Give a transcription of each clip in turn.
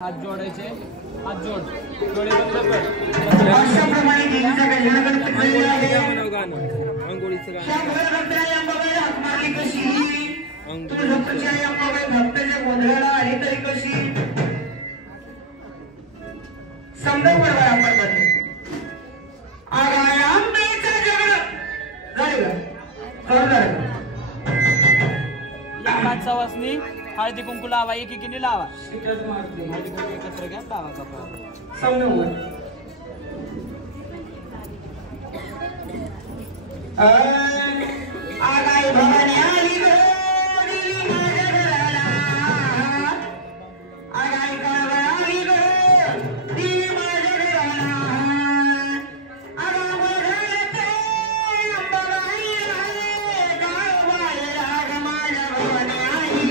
हात जोडायचे, हात जोड, डोळे बंद कर. अशाप्रमाणे देवीचा कल्याण करत झालेला आहे. अंघोळीचं गाणं मारली कशी तुळजापूरच्या अंबाबाई भक्ताच्या गोंधळाला आली तरी कशी समजा बरोबर आपण म्हणतो आगाय आंबेचा जग झाले का पाच सवासनी हळदी कुंकू लावा, एकीने लावा. हळदी कुंकू एकत्र घ्या, लावा कपडा. आगाय भवानी आली गडी माझ्या घराला आगाय काळवा आली गडी माझ्या घराला आगा बघते अंबाबाई आले गावाला आग माझ्या भवानी आली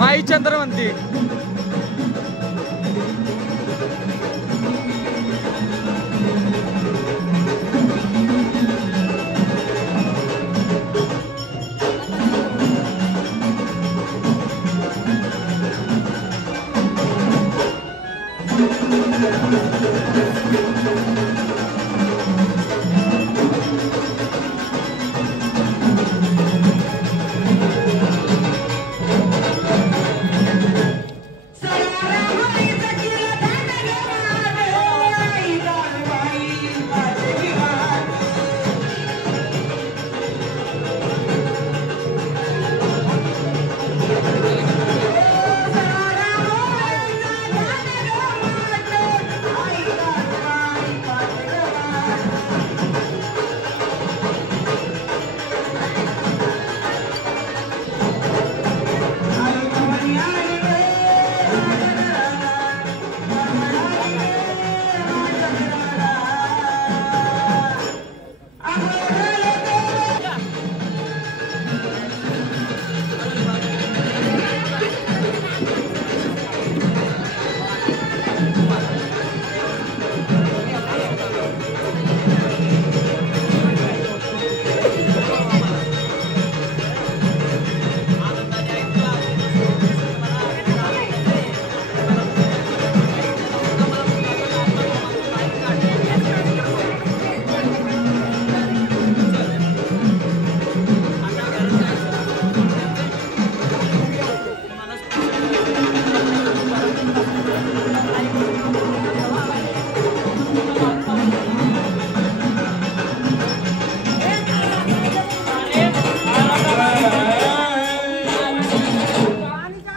माई चंद्रवंती.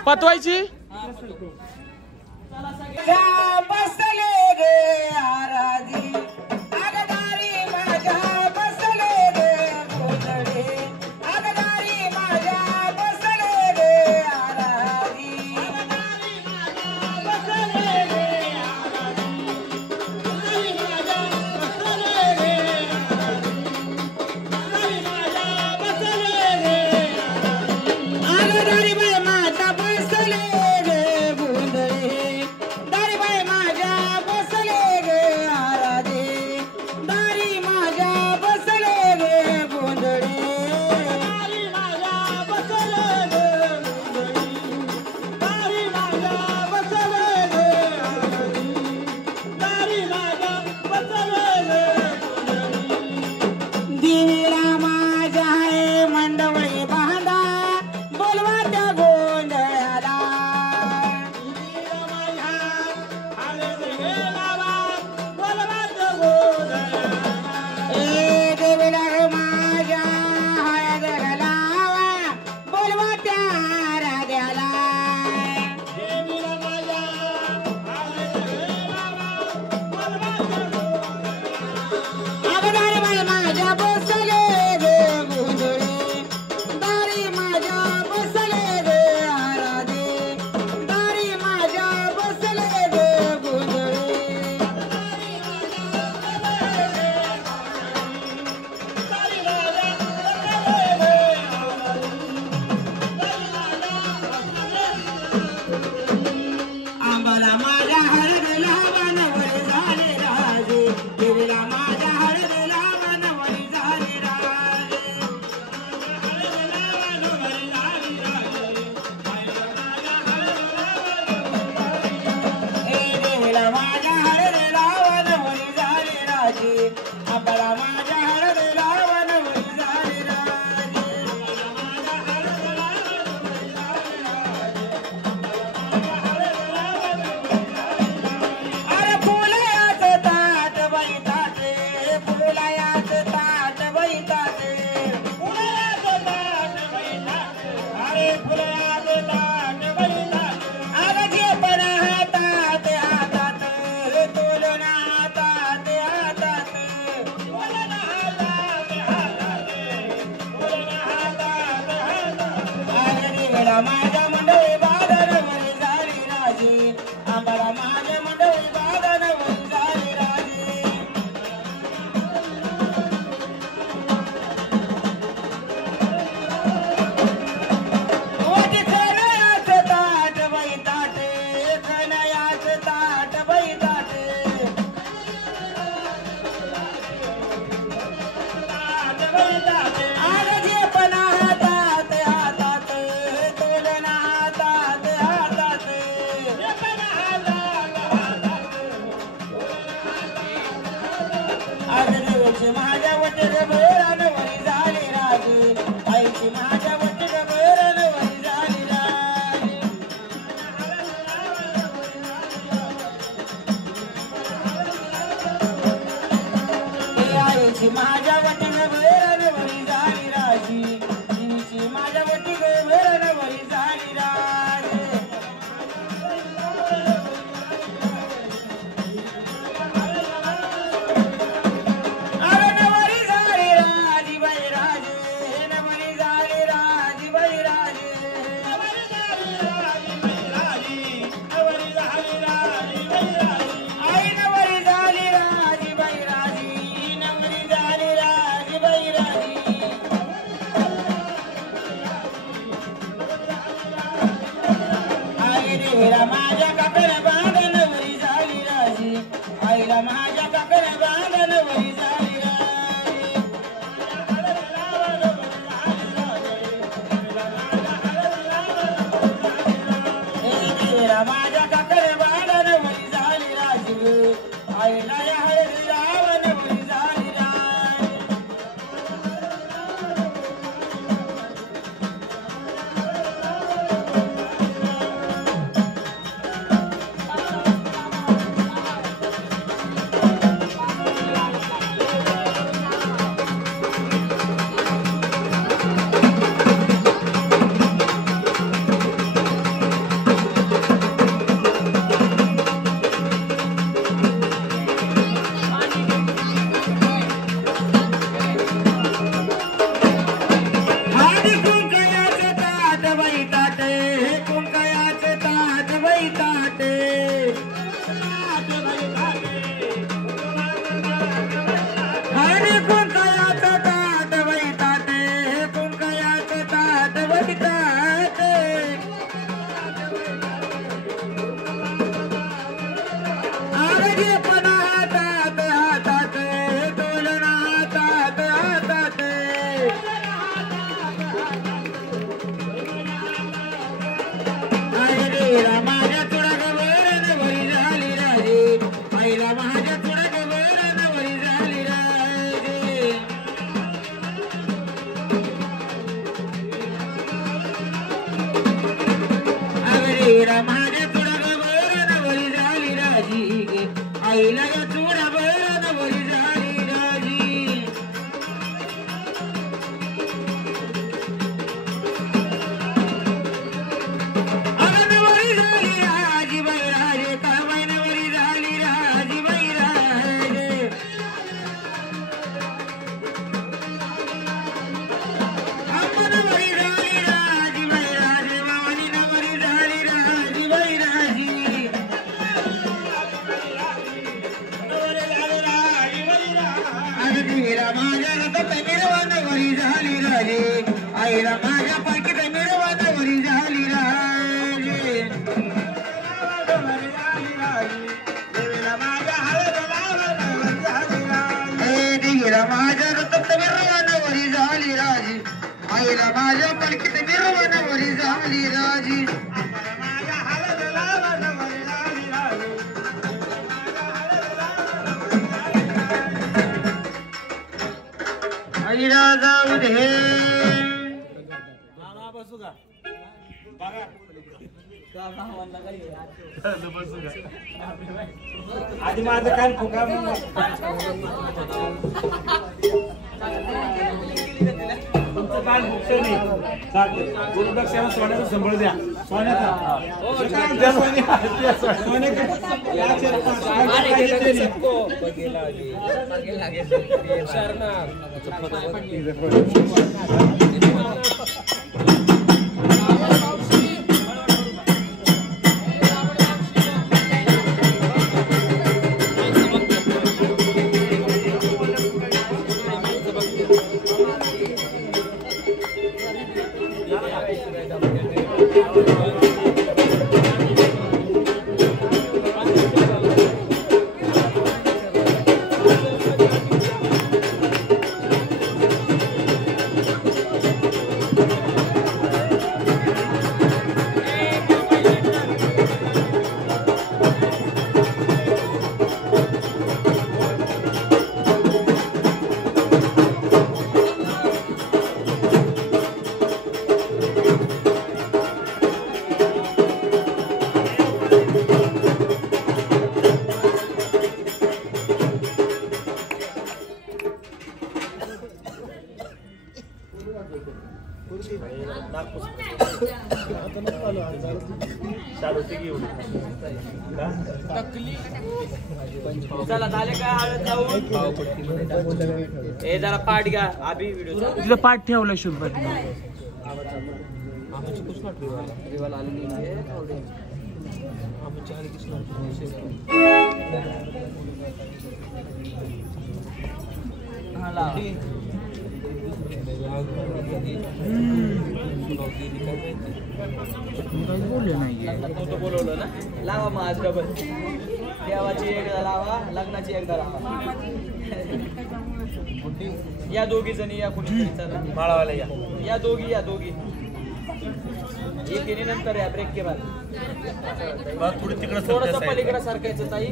पतवायची बसले गे आराधी आगदारी माझ्या बसले गे गोंधळे आगदारी माझ्या बसले गे आराधी बसले गे आगदारी बाई माझ्या बसले गे गोंधळे दारी बाई माझ्या बसले गे आराधे दारी माझ्या बसले गे गोंधळे दारी माझ्या बसले गे गोंधळी दारी माझ्या बसले गे आराधी दारी माझ्या बसले गे गोंधळी देवीला माझ्या आहे मंडवळी बांधा बोलवा त्या गोंधळाला देवीला माझ्या आले देवीला बोलवा त्या गोंधळाला ए देवीला माझ्या हळद घालावा बोलवा त्या राध्याला देवीला माझ्या आले देवीला बोलवा त्या अगदारी बाई माझ्या बसले गे गोंधळे दारी माझ्या बसले गे आराधे दारी माझ्या बसले गे गोंधळे आंबाला माझ्या हळद लावण वरी झाले राजे देवीला माझ्या हळद लावण वरी झाले राजे ए देवीला माझ्या हळद लावण वरी झाले राजे आंबाला माझ्या हळद लावण वरी झाले राजे अरे फुलयाच ताट बाई ताटे फुलयाच ताट बाई ताटे फुलयाच ताट बाई ताटे अरे फुलयाच ताट बाई ताटे अरे जे पण हातात हातात तोलना हातात हातात तोलना हातात हातात तोलना हातात हातात अरे देवीला माझ्या मंडळी बादर वरी झाली राजी आम्हाला माझ्या मंडळी बादर वरी झाली राजी ओटी खनयाच ताट बाई ताटे खनयाच ताट बाई ताटे ताट बाई ताटे अरे जे पण हातात हातात तोलना हातात हातात जे पण हातात देवीला माझ्या चुडा बर नवरी झाली राजी आईला ग चुडा बर नवरी झाली राजी नवरी झाली राजी बाई राजे कामाई नवरी झाली राजी बाई राजे नवरी झाली राजी बाई राजे मावनी नवरी झाली राजी बाई राजी देवीला माझ्या रथात मिरवा नवरी झाली राजे आईला माझ्या पाकीत मिरवा नवरी झाली राजे देवीला माझ्या हळद नवरी झाली राजे देवीला माझ्या रथात मिरवा नवरी झाली राजी आईला माझ्या पाकीत मिरवा नवरी झाली राजी माझ्या हळद नवरी झाली राजी आईला जाऊ दे बसू का आधी माझं काय फुका तुमचं काय फुकतं नाही चालते गुरुदक्षिणा सोन्याचं संभळ द्या सोन्याचा चला झाले काय हळद लावून हे जरा पाठ घ्या आधी व्हिडिओ तिथं पाठ ठेवला शुभ बोलवलं ना लावा मग आज डबल देवाची एकदा लावा लग्नाची एकदा लावा या दोघी जणी या कुठे माळावाला या दोघी एक नंतर या ब्रेक के बाद थोडी तिकडे थोडंसं पलीकडे सारखायचं ताई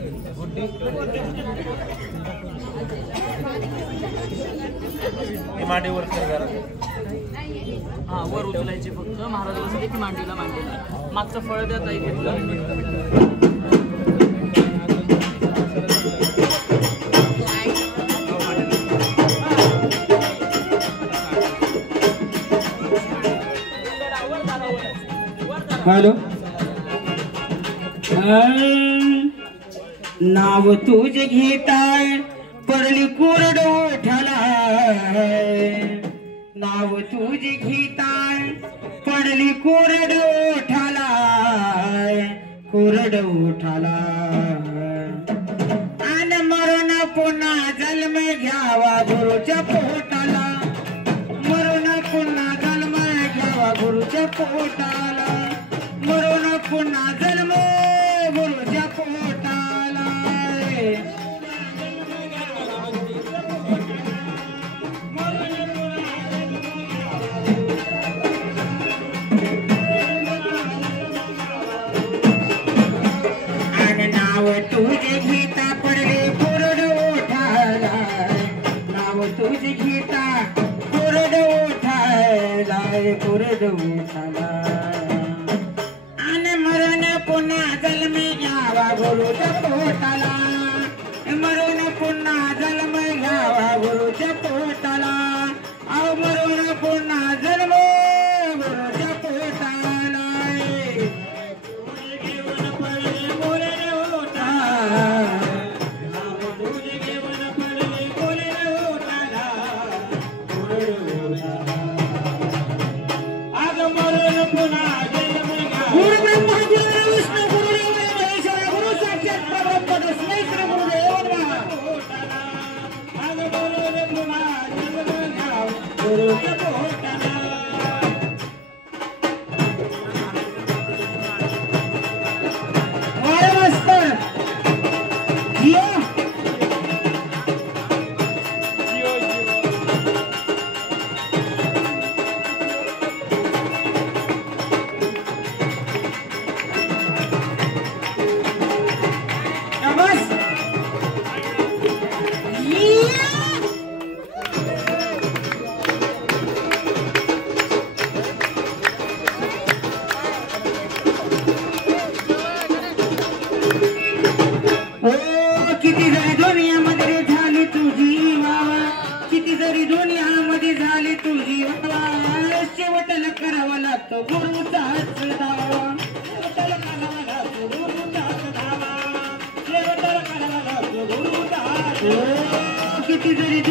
मांडीवर हा वर उचलायची फक्त महाराज बसले की मांडीला मागचं फळ द्या ताई हॅलो नाव तुझे घेताय पडली कोरड ओठाला नाव तुझे घेताय पडली कोरड ओठाला आणि मरण पुन्हा जन्म घ्यावा गुरुच्या पोटाला मरण पुन्हा जन्म घ्यावा गुरुच्या पोटाला मरण पुन्हा जन्म गुरुच्या पोटाला आणि नाव तुझे घेता पडले कोरड ओठाला नाव तुझे घेता कोरड ओठाला आणि मरण जन्म घ्यावा गुरुच्या पोटाला मरून पुन्हा जन्म घ्यावा गुरुच्या पोटाला अहो मरून पुन्हा जन्म गुरुच्या पोटाला घेऊन पडले बोले होता घेऊन पडले बोले होताला आज मरून पुन्हा जन्म गुरु ब्रह्मा गुरु विष्णू गुरु महेश्वर गुरु साक्षात परब्रह्म तस्मै श्री गुरुदेव आज मरून पुन्हा जन्म घ्यावा गुरुच्या पोटाला किती जरी दुनियामध्ये झाली तुझी वावा किती जरी दुनियामध्ये झाली तुझी वावा शेवटला करावा लागतो गुरुचाच धावा शेवटला करावा लागतो गुरुचाच धावा शेवटला करावा लागतो गुरुचाच किती जरी